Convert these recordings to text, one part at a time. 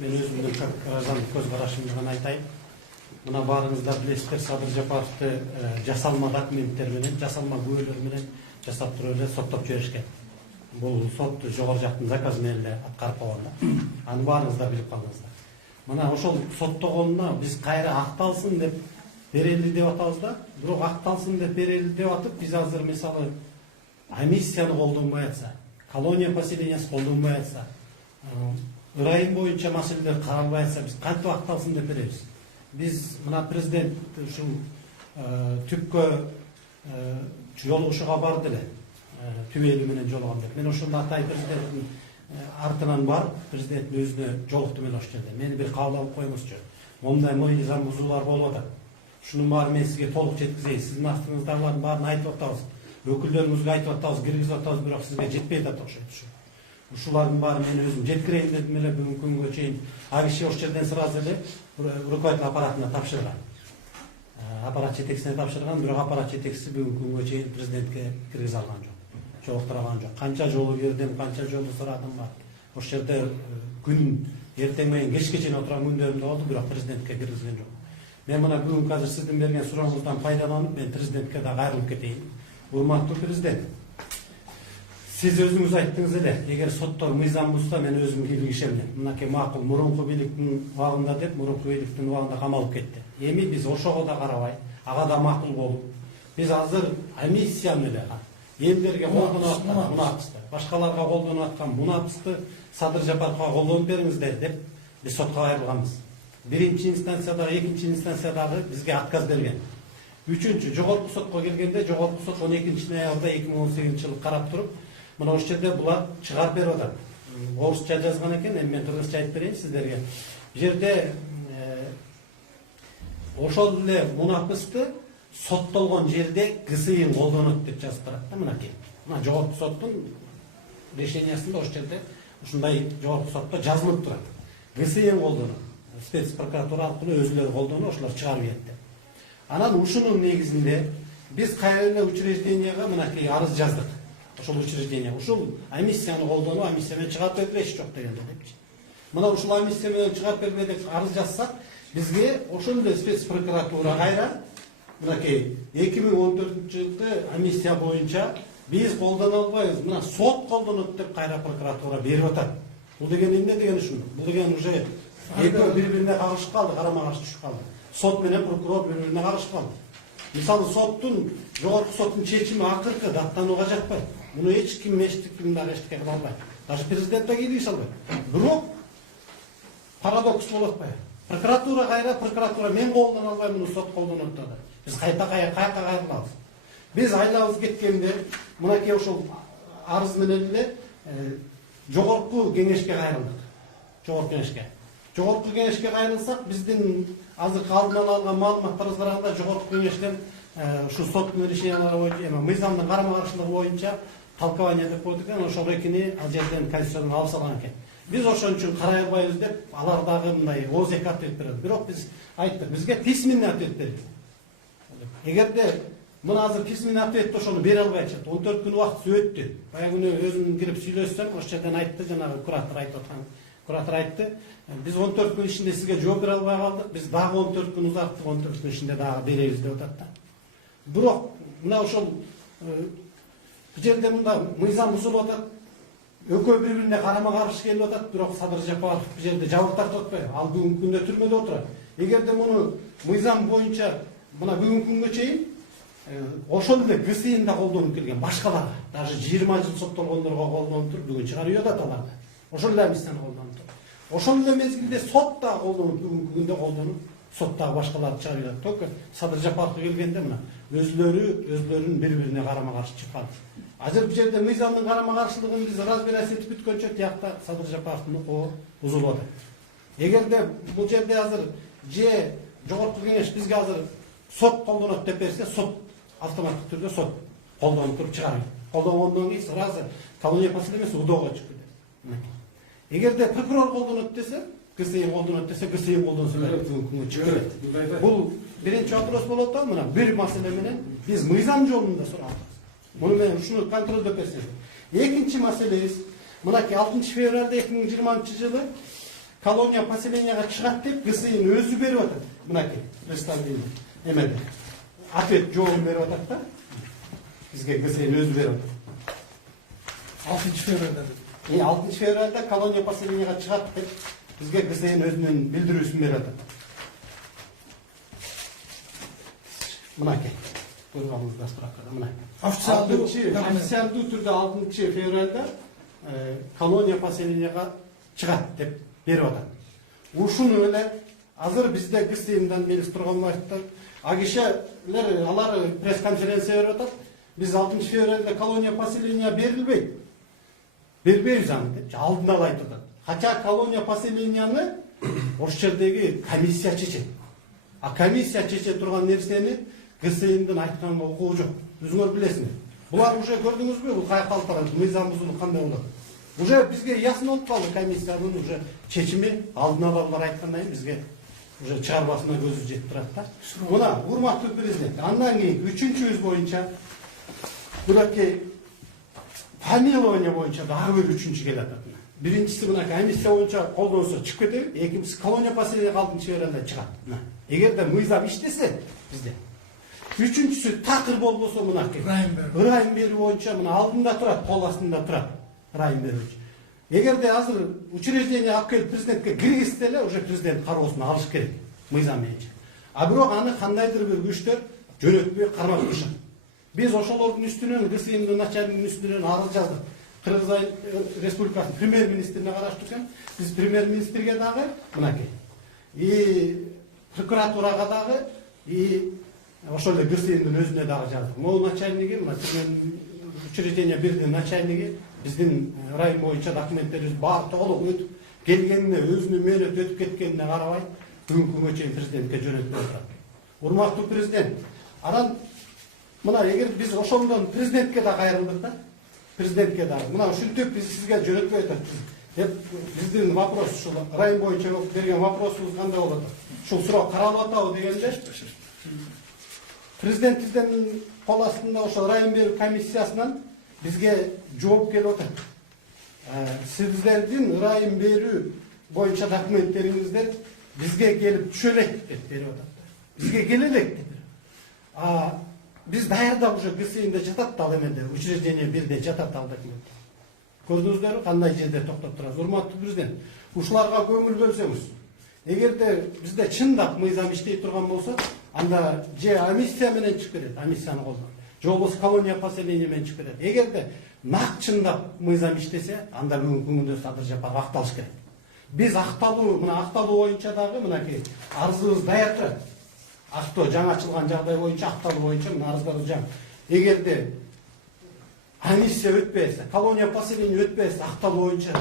мен өзімнің граждандық көз қарашымды айтайын. Мына барыңыздар білесіздер, Садыр Жапаровты жасалма документтер менен, жасалма күбөлөр менен жасап туруп эле соттоп жиберишкен. Бул сот жогору жактын заказы менен эле аткарып койгон. Аны баарыңыздар билип калдыңыздар. Мына ошол соттогонуна биз кайра акталсын деп берели деп атабыз да, бирок акталсын деп берели деп атып, биз азыр мисалы амнистияны колдонбой атса, колония поселениясы колдонбой атса, ырайым боюнча маселелер каралбай атса, биз кантип акталсын деп беребиз? Биз мына президент ушул түпкө жолугушууга барды эле, түбөлү менен жолугам деп. Мен ошондо атай президенттин артынан барып, президенттин өзүнө жолуктум эле ошол жерде. Мени бир кабыл алып коймосчу. Мондай мыйзам бузуулар болуп атат. Ушунун баарын мен сизге толук жеткизейин. Сиздин астыңыздагылардын баарын айтып атабыз. Өкүлдөрүңүзгө айтып атабыз, киргизип атабыз, бирок сизге жетпей атат окшойт. Ушулардын баарын мен өзүм жеткирейин дедим эле бүгүнкү күнгө чейин. А киши ошол жерден сразу эле руководитель аппаратына тапшырган. Аппарат жетекчисине тапшырган, бирок аппарат жетекчиси бүгүнкү күнгө чейин президентке киргизе алган жок. Жолуктура алган жок. Канча жолу бердим, канча жолу сурадым бар. Ошол жерде күн эртең менен кечке чейин отурган күндөрүм да болду, бирок президентке киргизген жок. Мен мына бүгүнкү азыр сиздин берген сурооңуздан пайдаланып, мен президентке да кайрылып кетейин. Урматтуу президент, сиз өзүңүз айттыңыз эле, эгер соттор мыйзам бузса, мен өзүм кийлигишем. Мынакей макул мурунку бийликтин убагында деп, мурунку бийликтин убагында камалып кетти. Эми биз ошого да карабай, ага да макул болуп, биз азыр амнистияны эле элдерге колдонуп аткан мунапысты, башкаларга колдонуп аткан мунапысты Садыр Жапаровго колдонуп бериңиздер деп биз сотко кайрылганбыз. Биринчи инстанцияда, экинчи инстанциядагы бизге отказ берген. Үчүнчү жогорку сотко келгенде, жогорку сот 12 ноябрда 2018-жылы карап туруп, мына ошол жерде булар чыгарып берип атат. Орусча жазган экен, эми мен кыргызча айтып берейин сиздерге. Бул жерде ошол эле мунапысты соттолгон жерде ГСИ колдонот деп жазып турат да, мынакей. Мына жогорку соттун решениясында ошол жерде ушундай жогорку сотто жазылып турат. ГСИ колдонот. Спец прокуратура аркылуу өзүлөрү колдонуп, ошолор чыгарып кетти. Анан ушунун негизинде биз кайра эле учрежденияга мынакей арыз жаздык. Ошол учреждение, ушул амнистияны колдонуп, амнистия менен чыгарып бергиле иш жок дегенде депчи. Мына ушул амнистия менен чыгарып бергиле деп арыз жазсак, бизге ошол эле спец прокуратура кайра мынакей 2014-жылкы амнистия боюнча биз колдоно албайбыз, мына сот колдонот деп кайра прокуратура берип атат. Бул деген эмне деген ушуну? Бул деген уже экөө бири-бирине кагышып калды, карама-каршы түшүп калды. Сот менен прокурор бири-бирине кагышып калды. Мисалы соттун, жогорку соттун чечими акыркы даттанууга жатпайт. Муну эч ким дагы эчтеке кыла албайт. Даже президент да кийлигише албайт. Бирок парадокс болуп атпайбы? Прокуратура мен колдоно албайм, муну сот колдонот да. Биз кайта кайрылабыз. Биз айлабыз кеткенде мынакей ошол арыз менен эле жогорку кеңешке кайрылдык. Жогорку кеңешке кайрылсак, биздин азыркы алдын ала алган маалыматтарыбызга караганда жогорку кеңештен ушу соттун решениялары боюнча, мыйзамдын карама-каршылыгы боюнча толкование деп койду экен, ошол экини ал жерден конституциядан алып салган экен. Биз ошон үчүн карай албайбыз деп, алар дагы мындай ооз эки ответ берет. Бирок биз айттык, бизге письменный ответ берди. Эгерде мына азыр письменный ответти ошону бере албай атышат, 14 күн убакыт өттү. Баягы күнү өзүм кирип сүйлөшсөм, ошол жерден айтты, жанагы куратор айтып аткан. Куратор айтты, биз 14 күн ичинде сизге жооп бере албай калдык, биз дагы 14 күн узарттык, 14 күн ичинде дагы беребиз деп атат да. Бирок мына ошол бул жерде мында мыйзам бузулуп атат. Экөө бири-бирине карама-каршы келип атат, бирок Садыр Жапаров бул жерде жабык тартып атпайбы? Ал бүгүнкү күндө түрмөдө отурат. Эгерде муну мыйзам боюнча мына бүгүнкү күнгө чейин ошол эле ГСИ да колдонуп келген башкаларга, даже 20 жыл соттолгондорго колдонуп туруп, бүгүн чыгарып үйөт аталарда. Ошол эле амнистияны колдонуп туруп. Ошол эле мезгилде сот да колдонуп, бүгүнкү күндө колдонуп, соттагы башкаларды чыгарып үйөт. Только Садыр Жапаровго келгенде мына өзлөрүнүн бири-бирине карама-каршы чыккан. Азыр бул жерде мыйзамдын карама-каршылыгын биз разбираться этип бүткөнчө, тиякта Садыр Жапаровдун укугу бузулуп атат. Эгерде бул жерде азыр же жогорку кеңеш бизге азыр сот колдонот деп берсе, сот автоматтык түрдө сот колдонуп туруп чыгарат. Колдонгондон кийин сразу колония поселениясы УДОго чыгып кетет. Эгерде прокурор колдонот десе, ГСИ колдонот десе, ГСИ колдонсо бүгүнкү күнгө чыгып кетет. Бул биринчи вопрос болот да, мына бир маселе менен биз мыйзам жолунда сурабыз. Муну мен ушуну контролдоп берсеңиз. Экинчи маселебиз, мынакей 6 февралда 2020-жылы колония поселенияга чыгат деп ГСИН өзү берип атат. Мынакей представление эмеде ответ жообун берип атат да. Бизге ГСИН өзү берип атат. 6 февралда. 6 февралда колония поселенияга чыгат деп бизге ГСИН өзүнүн билдирүүсүн берип атат. Мынакей. Көргөнүңүздөр справкада мына. Официалдуу түрдө 6 февралда колония поселенияга чыгат деп берип атат. Ушуну эле азыр бизде ГСИНдан Мелис Тургунбаевден агишелер алар пресс-конференция берип атат. Биз 6 февралда колония поселения берилбейт. Бербейбиз аны деп алдын ала айтып атат. Хотя колония поселенияны ошол жердеги комиссия чечет. А комиссия чече турган нерсени ГСИНдин айтканга укугу жок. Өзүңөр билесиңер. Булар уже көрдүңүзбү? Бул каяка алып барат? Мыйзам бузулуп кандай болот? Уже бизге ясно болуп калды комиссиянын уже чечими алдын ала булар айткандан кийин бизге уже чыгарбасына көзү жетип турат да. Мына урматтуу президент, андан кийин 3-үбүз боюнча бураки помилование боюнча дагы бир 3-үчү келип атат. Биринчиси мына комиссия боюнча колдонсо чыгып кетеби, экинчиси колония поселенияга 6 февралда чыгат. Эгерде мыйзам иштесе бизде. Үчүнчүсү такыр болбосо мынакей. Ырайым берүү боюнча мына алдында турат, кол астында турат. Ырайым берүүчү. Эгерде азыр учреждение алып келип президентке киргизсе эле уже президент кароосуна алыш керек мыйзам менен. А бирок аны кандайдыр бир күчтөр жөнөтпөй кармап турушат. Биз ошолордун үстүнөн ГСИНдин начальнигинин үстүнөн арыз жаздык. Кыргыз Республикасынын премьер-министрине караштуу экен. Биз премьер-министрге дагы мынакей. И прокуратурага дагы и ошол эле ГСИНдин өзүнө дагы жаздык. Могу начальниги, мына учреждение бирдин начальниги биздин район боюнча документтерибиз баары толук өтүп келгенине, өзүнүн мөөнөтү өтүп кеткенине карабай, бүгүнкү күнгө чейин президентке жөнөтпөй атат. Урматтуу президент, анан мына эгер биз ошондон президентке да кайрылдык да, президентке дагы мына ушинтип биз сизге жөнөтпөй атат. Биздин вопрос ушул район боюнча берген вопросубуз кандай болот? Ушул суроо каралып атабы дегенде президентибиздин кол астында ошол район берүү комиссиясынан бизге жооп келип атат. Сиздердин район берүү боюнча документтериңиздер бизге келип түшө элек деп берип атат. Бизге келе элек деп. Биз даярдап уже ГСИНде жатат ал эменде, учреждение бирде жатат ал документ. Көрдүңүздөрбү кандай жерде токтоп турабыз? Урматтуу президент, ушуларга көңүл бөлсөңүз, эгерде бизде чындап мыйзам иштей турган болсо, анда же комиссия менен чыгып кетет, комиссияны колдонуп. Же болбосо колония поселения менен чыгып кетет. Эгерде нак чындап мыйзам иштесе, анда бүгүнкү күндө Садыр Жапаров акталыш керек. Биз акталуу боюнча дагы мынакей арызыбыз даяр турат. Актоо жаңы ачылган жагдай боюнча акталуу боюнча мына арыздарыбыз жаңы. Эгерде комиссия өтпөйсө, колония поселения өтпөйсө акталуу боюнча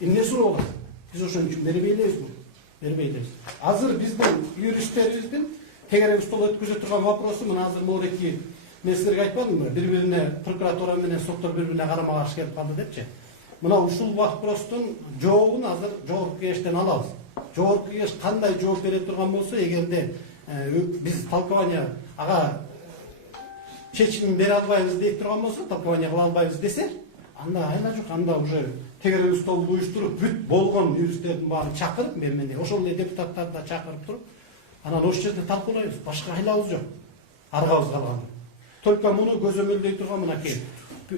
эмне суроо болот? Биз ошон үчүн бербей элебизби? Бербей элебиз. Азыр биздин юристтерибиздин тегерек стол өткөзө турган вопросу мына азыр могуреки мен силерге айтпадымбы? Бири-бирине прокуратура менен соттор бири-бирине карама каршы келип калды депчи. Мына ушул вопростун жообун азыр жогорку кеңештен алабыз. Жогорку кеңеш кандай жооп бере турган болсо, эгерде биз толкование ага чечимин бере албайбыз дей турган болсо, толкование кыла албайбыз десе, анда айла жок, анда уже тегерек столду уюштуруп, бүт болгон юристтердин баарын чакырып, мен ошол эле депутаттарды да чакырып туруп, анан ошол жерде талкуулайбыз. Башка айлабыз жок. Аргабыз калган. Только муну көзөмөлдөй турган мынакей.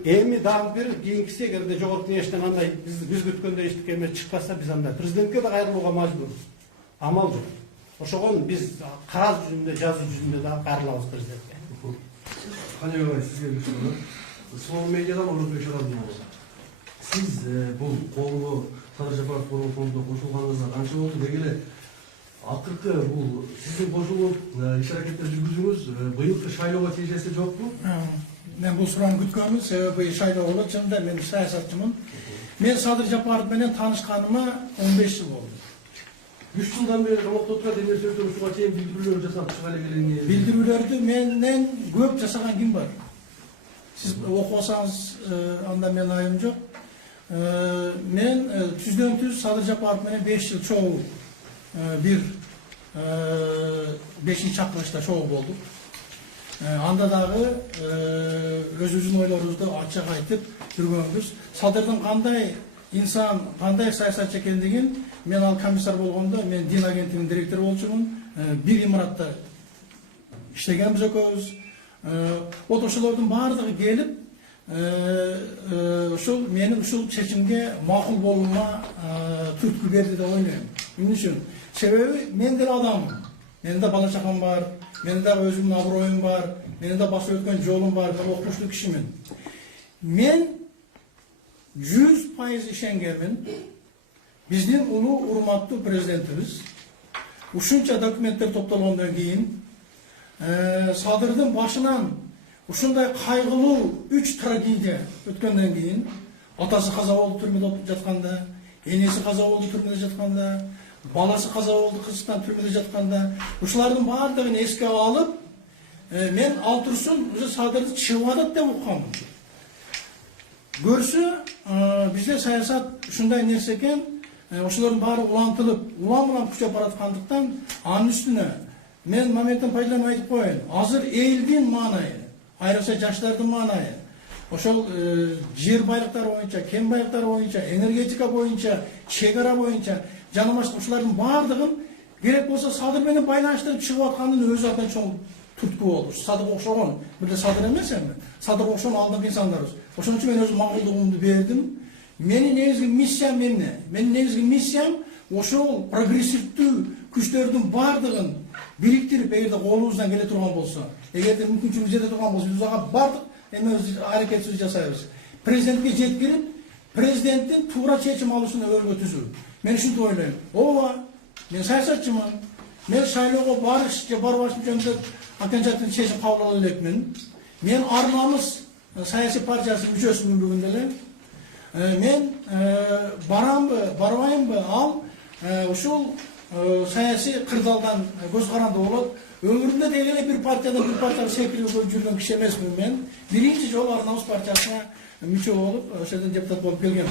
Эми дагы бир кийинкиси эгерде жогорку кеңештен андай биз күткөндөй эчтеке чыкпаса, биз анда президентке да кайрылууга мажбурбуз. Амал жок. Ошогон биз кагаз жүзүндө, жазуу жүзүндө да кайрылабыз президентке. Кане сизге сол медиадан орун беришет. Сиз бул колго Садыр Жапаров фондуна кошулганыңызга канча болду дегеле? Акыркы бул сиздин кошулуп иш аракеттер жүргүзүүңүз быйылкы шайлоого тийиштүү жокпу? Мен бул суроону күткөнмүн, себеби шайлоо болот. Чынында мен саясатчымын. Мен Садыр Жапаров менен таанышканыма 15 жыл болду. 3 жылдан бери камакта отурат, эмне сөздөр ушуга чейин билдирүүлөр жасап чыга элек. Билдирүүлөрдү менден көп жасаган ким бар? Сиз окусаңыз анда мен айым жок. Мен түздөн түз Садыр Жапаров менен 5 жыл чогуу бир 5-чакырышта чогуу болдук. Анда дагы өзүбүздүн ойлорубузду ачык айтып жүргөнбүз. Садырдын кандай инсан кандай саясатчы экендигин мен ал комиссар болгондо мен дин агенттигинин директору болчумун. Бир имаратта иштегенбиз экөөбүз. Вот ошолордун баардыгы келип ушул менин ушул чечимге макул болуума түрткү берди деп ойлойм. Эмне үчүн? Себеби мен деле адаммын. Менин да бала чакам бар, менин да өзүмдүн аброюм бар, менин да басып өткөн жолум бар, мен окумуштуу кишимин. Мен 100% ишенгенмин. Биздин улуу урматтуу президентибиз ушунча документтер топтолгондон кийин Садырдын башынан ушундай кайгылуу 3 трагедия өткөндөн кийин, атасы каза болду түрмөдө жатканда, энеси каза болду түрмөдө жатканда, баласы каза болду кызыктан түрмөдө жатканда, ушулардын баардыгын эске алып, мен ал турсун уже Садырды чыгып атат деп укканмын. Көрсө, бизде саясат ушундай нерсе экен, ошолордун баары улантылып, улам күчөп бараткандыктан, анын үстүнө мен моменттен пайдаланып айтып коеюн. Азыр элдин маанайы, айрыкча жаштардын маанайы, ошол жер байлыктары боюнча, кен байлыктары боюнча, энергетика боюнча, чек ара боюнча жана башка ушулардын баардыгын керек болсо Садыр менен байланыштырып чыгып аткандын өзү атан чоң түрткү болду. Садырга окшогон, бир Садыр эмес эми. Садырга окшогон алдыңкы инсандарбыз. Ошон үчүн мен өзүм макулдугумду бердим. Менин негизги миссиям эмне? Менин негизги миссиям ошол прогрессивдүү күчтөрдүн баардыгын бириктирип, эгерде колубуздан келе турган болсо, эгерде мүмкүнчүлүк жете турган болсо, биз ага бардык эмебиз аракетибизди жасайбыз. Президентке жеткирип, президенттин туура чечим алуусуна өргөтүзүү. Мен ушинтип ойлойм. Ооба, мен саясатчымын. Мен шайлоого барыш же барбаш жөнүндө окончательный чечим кабыл ала элекмин. Мен Ар Намыс саясий партиясынын мүчөсүмүн бүгүн деле. Мен барамбы, барбайымбы, ал ушул саясий кырдаалдан көз каранды болот. Өмүрүмдө дегеле бир партияга секирип жүргөн киши эмесмин мен. Биринчи жолу Ар Намыс партиясына мүчө болуп, ошодон депутат болуп келгем.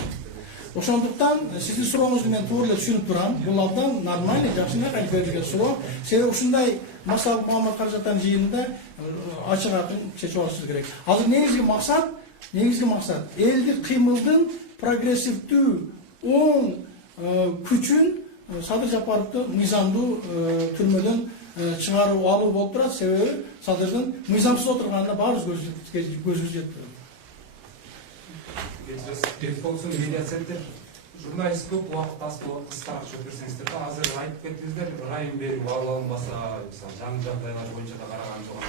Ошондуктан сиздин сурооңузду мен туура эле түшүнүп турам. Бул абдан нормальный, жакшы кайып берилген суроо. Себеби ушундай масал Мамат Каржаттан жыйынында ачык акын чечип алышыбыз керек. Азыр негизги максат элди кыймылдын прогрессивдүү оң күчүн Садыр Жапаровду мыйзамдуу түрмөдөн чыгарып алуу болуп турат. Себеби Садырдын мыйзамсыз отурганына баарыбыз көзүбүз жетип турат. Медиа центр журналист көп убакыт кыскараак жооп берсеңиздер да. Азыр айтып кеттиңиздер, ырайым берүү бааланбаса, жаңы жагдайлар боюнча да караган жок.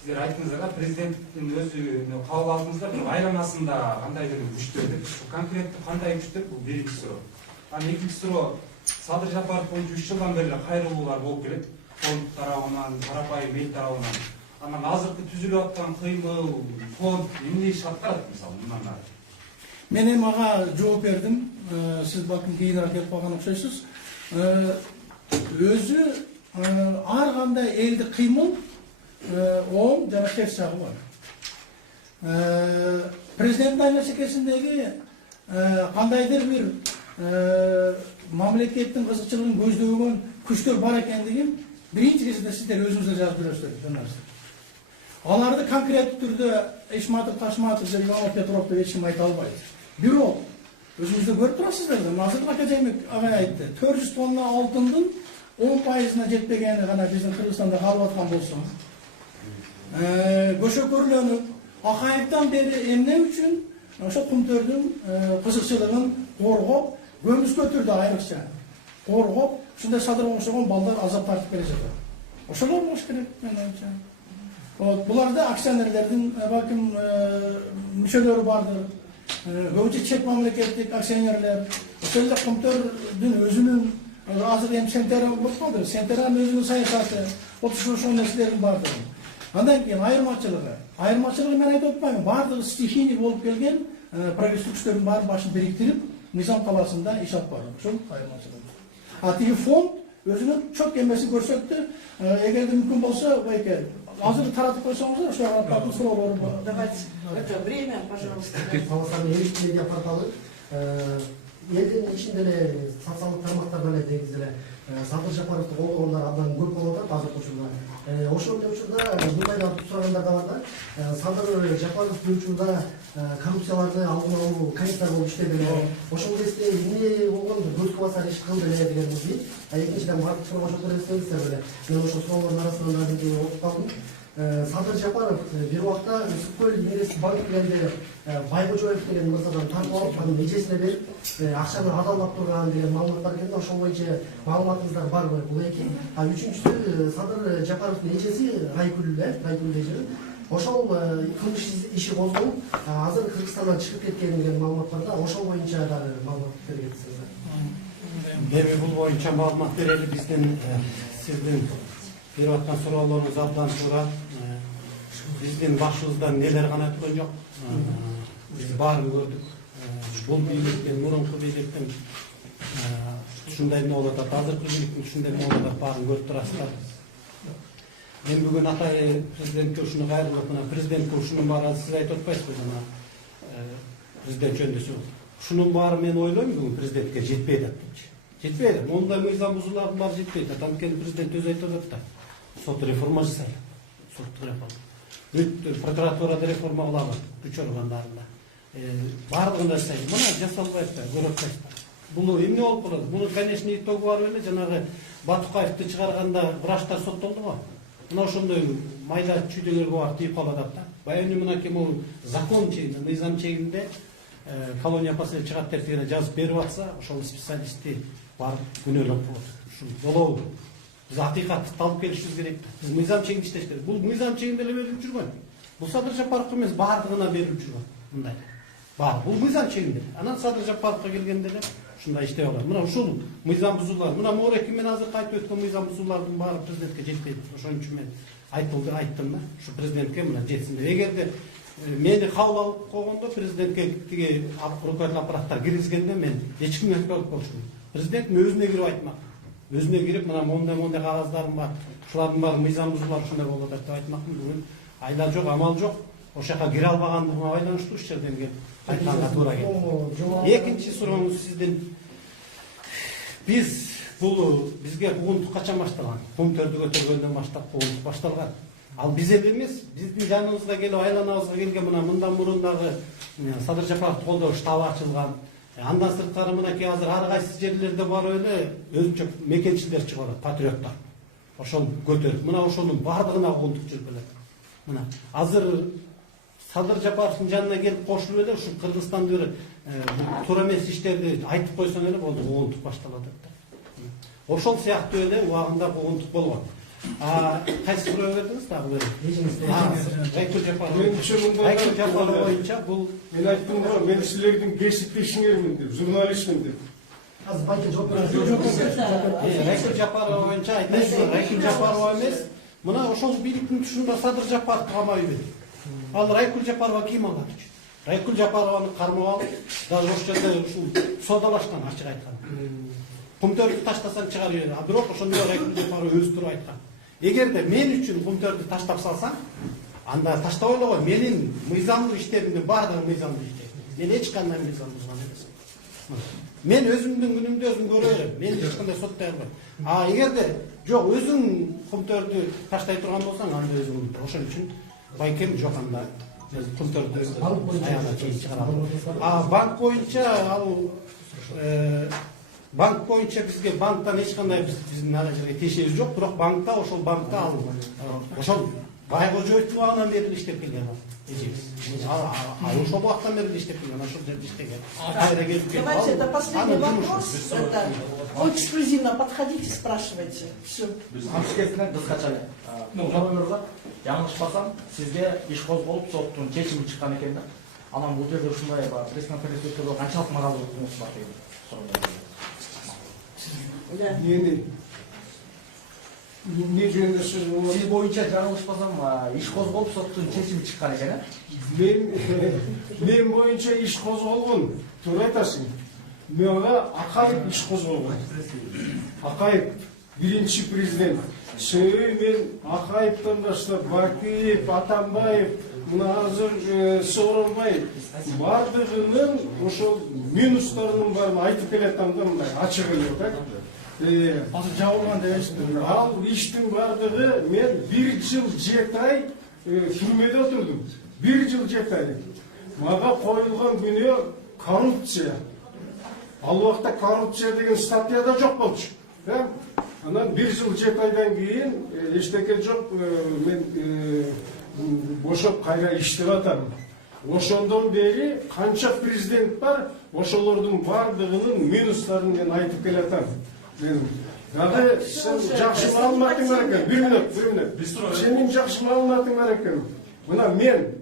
Сиздер айттыңыздар да, президенттин өзү кабыл алдыңыздар, айланасында кандайдыр күчтөр деп. Конкреттүү кандай күчтөр? Бул биринчи суроо. Анан экинчи суроо, Садыр Жапаров боюнча 3 жылдан бери кайрылуулар болуп келет. Фонд тарабынан, карапайым эл тарабынан. Анан азыркы түзүлүп аткан кыймыл, фонд эмне иш аткарат мисалы мындан ары? Мен эми ага жооп бердим. Сиз балким кийинирээк келип калган окшойсуз. Өзү ар кандай элди кыймыл оң жана терс жагы бар. Президенттин айланасындагы кандайдыр бир мамлекеттин кызыкчылыгын көздөгөн күчтөр бар экендигин биринчи кезекте сиздер өзүңүздөр жазып жүрөсүздөр, журналисттер. Аларды конкреттүү түрдө Ишматов, Ташматов, Иванов, Петров деп эч ким айта албайт. Бирок өзүңүздөр көрүп турасыздар да, азыр академик агай айтты. 400 тонна алтындын 10%-на жетпегени гана биздин Кыргызстанда калып аткан болсо, көшөкөрлөнүп, Акаевден бери эмне үчүн ошо кумтөрдүн кызыкчылыгын коргоп, көмүс көтүрдү айрыкча. Коргоп, ушундай Садырга окшогон балдар азап тартып келе жатат. Ошолор болуш керек, мен оюмча. Буларда акционерлердин балким мүчөлөрү бардыр. Көбүнчө чек мамлекеттик акционерлер. Ошол эле кумтөрдүн өзүнүн азыр эми Сентера болуп калды. Сентеранын өзүнүн саясаты, ошол нерселердин бардыгы. Андан кийин айырмачылыгы мен айтып атпаймын. Бардыгы стихийный болуп келген прогрессивдүү күчтөрдүн баарын башын бириктирип, мыйзам талаасында иш алып барып. Ошол айырмачылык. Тиги фонд өзүнүн чок эмесин көрсөттү. Эгерде мүмкүн болсо, байке азыр таратып койсоңуздар, ошо аттуу суроолор бар. Давайте время, пожалуйста. Павлодар медиа порталы элдин ичинде эле социалдык тармактарда эле негизи эле Садыр Жапаровдун колдогондор абдан көп болуп атат азыркы учурда. Ошондой учурда мындай да сурагандар да бар да. Садыр Жапаровдун учурда коррупцияларды алдын алуу комиссар болуп иштеди эле. Ошол кезде эмне болгон көзгө басар иш кылды эле дегенбиз дейт. Экинчиден бардык суроо жооп бересиздер беле. Мен ошол суроолордун арасынан да бир окуп калдым. Садыр Жапаров бир убакта Үсүк көл инвест банктеринде Байгожоев деген мырзадан тартып алып, анын эжесине берип, акчаны адалдап турган деген маалымат бар экен да, ошол боюнча маалыматыңыздар барбы? Бул эки. Үчүнчүсү Садыр Жапаровдун эжеси Райкүл эже. Ошол кылмыш иши козголуп, азыр Кыргызстандан чыгып кеткен деген маалымат бар да, ошол боюнча дагы маалымат бере кетсеңиздер. Эми бул боюнча маалымат берели, биздин сиздин берип аткан суроолоруңуз абдан туура. Биздин башыбыздан нелер гана өткөн жок. Биз баарын көрдүк. Бул бийликтин, мурунку бийликтин ушундай эмне болуп атат, азыркы бийликтин ушундай эмне болуп атат, баарын көрүп турасыздар. Мен бүгүн атай президентке ушуну кайрылып, мына президентке ушунун баары сиз айтып атпайсызбы, жана президент жөндөсү. Ушунун баары мен ойлойм бүгүн президентке жетпей атат депчи. Жетпей атат. Мондай мыйзам бузуулардын баары жетпей атат. Анткени президент өзү айтып атат да. Сот реформа жасайлы. Соттук реформа. Прокуратурада реформа кылалы, күч органдарында. Баардыгында жасайлы. Мына жасалбайт да, көрүп атпайсызбы. Бул эмне болуп калат? Мунун конечно итогу бар эле, жанагы Батукаевди чыгарганда врачтар соттолду го. Мына ошондой майда чүйдөлөр бар тийип калат да. Баягы мынакей бул закон чегинде, мыйзам чегинде колония поселения чыгат деп дегенде жазып берип атса, ошол специалистти барып күнөөлөп коет. Ушул болобу? Биз акыйкатты алып келишибиз керек. Биз мыйзам чегинде иштеш керек. Бул мыйзам чегинде эле берилип жүргөн. Бул Садыр Жапаровго эмес, баардыгына берилип жүргөн. Мындай. Бар. Бул мыйзам чегинде. Анан Садыр Жапаровго келгенде эле ушундай иштеп алат. Мына ушул мыйзам бузуулар. Мына Мореки мен азыр айтып өткөн мыйзам бузуулардын баары президентке жетпейт. Ошон үчүн мен айттым да. Ушу президентке мына жетсин деп. Эгерде мени кабыл алып койгондо президентке тиги руководитель аппараттар киргизгенде мен эч кимге айтпай коюшмун. Президент өзүнө кирип айтмак. Өзүнө кирип мына мондай кагаздарым бар. Ушулардын баары мыйзам бузуулар ушундай болуп атат деп айтмакмын. Бүгүн айла жок, амал жок. Ошол жака кире албагандыгыма байланыштуу ушул жерден келип айтканга туура келди. Экинчи сурооңуз сиздин. Биз бул бизге куугунтук качан башталган? Кум төрдү көтөргөндөн баштап куугунтук башталган. Ал биз эле эмес, биздин жаныбызга келип айланабызга келген мына мындан мурун дагы Садыр Жапаровду колдоо штабы ачылган. Андан сырткары мынакей азыр ар кайсы жерлерде барып эле өзүнчө мекенчилер чыгып атат, патриоттор. Ошол көтөрүп, мына ошонун баардыгына куугунтук жүрүп келет. Мына азыр Садыр Жапаровдун жанына келип кошулуп эле ушул Кыргызстанда бир туура эмес иштерди айтып койсоң эле болду, куугунтук башталып атат да. Ошол сыяктуу эле убагында куугунтук болгон. Кайсы суроо бердиңиз дагы бери? Райкүл Жапаров боюнча бул мен айттым го, мен силердин кесиптешиңермин деп, журналистмин деп. Азыр байке жооп бересиз. Райкүл Жапаров боюнча айтайын, Райкүл Жапаров эмес, мына ошол бийликтин тушунда Садыр Жапаров камай берди. Ал Райкүл Жапарова ким алат? Райкүл Жапарованы кармап алып, дагы ошол жерде ушул содалашкан, ачык айтканда. Кумтөрдү таштасаң чыгарып жибер. А бирок ошондо Райкүл Жапаров өзү туруп айткан. Эгерде мен үчүн кумтөрдү таштап салсаң, анда таштабай эле кой. Менин мыйзамдуу иштеримдин баардыгы мыйзамдуу иштер. Мен эч кандай мыйзам бузган эмесмин. Мен өзүмдүн күнүмдү өзүм көрө берем. Мен эч кандай соттой албайм. Эгерде жок өзүң кумтөрдү таштай турган болсаң, анда өзүң ошон үчүн байкем жок анда. Кумтөрдү аяна чейин чыгарам. Банк боюнча ал банк боюнча бизге банктан эч кандай биздин ана жерге тиешебиз жок, бирок банкта ошол ал ошол Байгожоевдун убагынан бери иштеп келген эжебиз. Ошол убактан бери иштеп келген, ошол жерде иштеген. Давайте, это последний вопрос. Это эксклюзивно подходите, спрашивайте. Все. Амшкесинен кыскача эле. Жаңылышпасам, сизге иш козголуп, соттун чечими чыккан экен да. Анан бул жерде ушундай пресс-конференция өткөрүп канчалык маалыматыңыз бар деген суроо. Енді не жөнінде сөз болады? Сиз боюнча жаңылышпасам, иш козголуп, соттун чечими чыккан экен, Мен боюнча иш козголгон. Туура айтасың. Мага Акаев иш козголгон. Акаев биринчи президент. Себеби мен Акаевтан баштап Бакиев, Атамбаев, мына азыр Сооронбаев бардыгынын ошол минустарынын баарын айтып келатам да, мындай ачык эле да. Азыр жабылган деп эсиптим. Ал иштин бардыгы мен 1 жыл 7 ай түрмөдө отурдум. 1 жыл 7 ай. Мага коюлган күнөө коррупция. Ал убакта коррупция деген статьяда жок болчу. Анан 1 жыл 7 айдан кийин эчтеке жок, мен бошоп кайра иштеп атам. Ошондон бери канча президент бар, ошолордун бардыгынын минустарын мен айтып келатам. Дагы сен жакшы маалыматың бар экен. 1 минут. Сенин жакшы маалыматың бар экен. Мына мен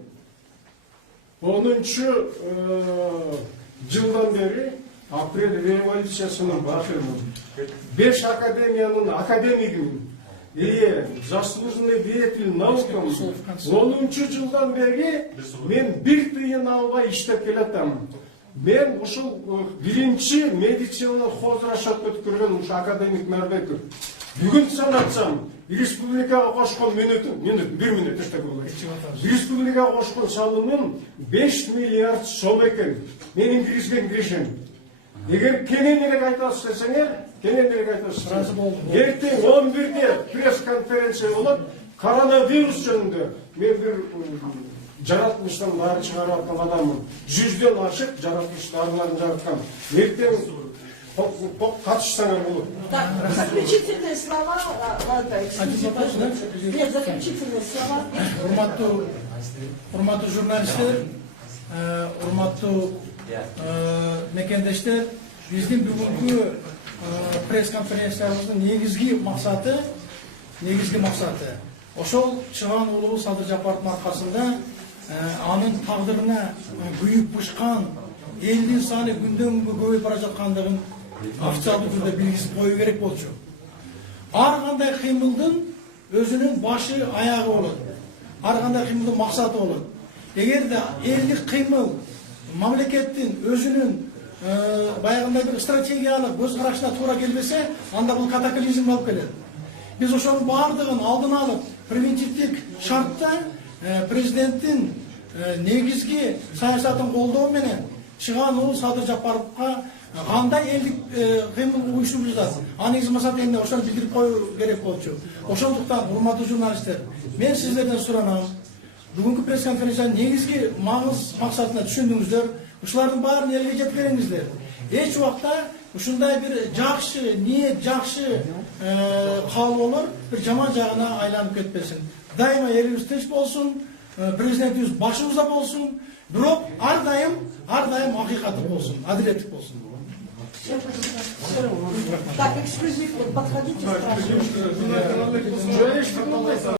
10-чу жылдан бери апрель революциясынын башымын. 5 академиянын академигимин. Заслуженный деятель наукам. 10-чу жылдан бери мен 1 тыйын албай иштеп келатам. Мен ушул 1-чи медицинаны хозрашат өткөргөн ушу академик Нарбеков. Бүгүн санатсам, республикага кошкон 1 минут эштеп болот. Республикага кошкон салымым 5 миллиард сом экен. Менин киргизген киришим. Эгер кененирээк айтасыз десеңер, эртең 11-де пресс-конференция болот, коронавирус жөнүндө. Мен бир жаратылыштан баары чыгарып аткан адаммын. 100дөн ашык жаратылыш дарыларын жараткан. Эртең катышсаңар болот. Так, заключительные слова, Нет, заключительные слова. Урматтуу журналисттер, урматтуу мекендештер, биздин бүгүнкү пресс-конференциябыздын негизги максаты ошол чыган улуу Садыр Жапаровдун аркасында анын тагдырына күйүп бышкан элдин саны күндөн күнгө көбөйүп бара жаткандыгын официалдуу түрдө билгизип коюу керек болчу. Ар кандай кыймылдын өзүнүн башы аягы болот. Ар кандай кыймылдын максаты болот. Эгерде элдик кыймыл мамлекеттин өзүнүн баягындай бир стратегиялык көз карашына туура келбесе, анда бул катаклизм болуп келет. Биз ошонун баардыгын алдын алып, превентивдик шартта президенттин негизги саясатын колдоо менен чыган улуу Садыр Жапаровго кандай элдик кыймыл уюштурулат, анын максатын ошону билдирип коюу керек болчу. Ошондуктан урматтуу журналисттер, мен сиздерден суранам, бүгүнкү пресс-конференциянын негизги максатына түшүндүңүздөр, ушулардын баарын элге жеткириңиздер. Эч убакта ушундай бир жакшы ниет, жакшы каалоолор бир жаман жагына айланып кетпесин. Дайыма элибиз тынч болсун, президентибиз башыбызда болсун, бирок ар дайым акыйкаттык болсун, адилеттик болсун. Так, эксклюзив, подходите, спрашивайте.